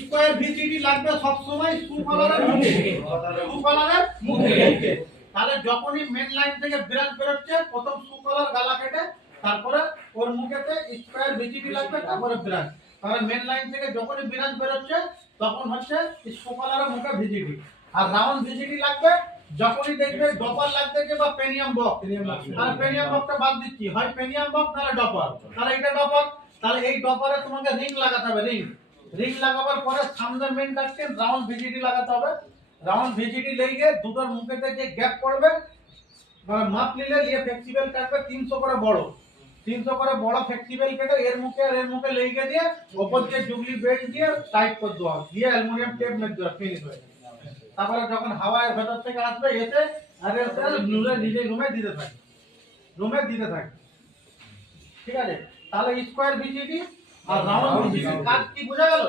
Square VCD লাগবে সব সময় স্ক্রু কলারের মুখে, স্ক্রু কলারের মুখে। তাহলে যখনই মেন লাইন থেকে ব্রাঞ্চ বেরোচ্ছে প্রথম স্ক্রু কলার গালা কেটে তারপরে ওর মুখেতে স্কয়ার ভিসিডি লাগবে, তারপরে ব্রাঞ্চ। তাহলে মেন লাইন থেকে যখনই ব্রাঞ্চ বেরোচ্ছে তখন হচ্ছে স্ক্রু কলারের মুখে ভিসিডি। আর রাউন্ড ভিসিডি লাগবে যখনই দেখবে ডপার লাগতেছে বা পেনিয়াম বক্স। তাহলে পেনিয়াম বক্সটা বাদ দিচ্ছি, হয় পেনিয়াম বক্স নাহলে ডপার। তাহলে এটা ডপার, তাহলে এই ডপারে তোমাকে রিং লাগাতে হবে। রিং লাগাবার পরে সামনে মেন কাটকে রাউন্ড ভিজিডি লাগাতে হবে। রাউন্ড ভিজিডি লেগে দুটোর মুখেতে যে গ্যাপ পড়বে মানে মাপ নিলে নিয়ে ফ্লেক্সিবল কাটবে 300 করে বড়, 300 করে বড় ফ্লেক্সিবল কেটে এর মুখে আর এর মুখে লেগে দিয়ে উপর দিয়ে জুগলি বেল্ট দিয়ে টাইট করে দেওয়া, দিয়ে অ্যালুমিনিয়াম টেপ মেরে দেওয়া, ফিনিশ হয়ে যাবে। তারপরে যখন হাওয়ার ভেতর থেকে আসবে এসে আর এসে নিজে রুমে দিতে থাকে, ঠিক আছে। তাহলে স্কয়ার ভিজিডি আর রাউন্ড ভিজিডি কাজ কি বোঝা গেল?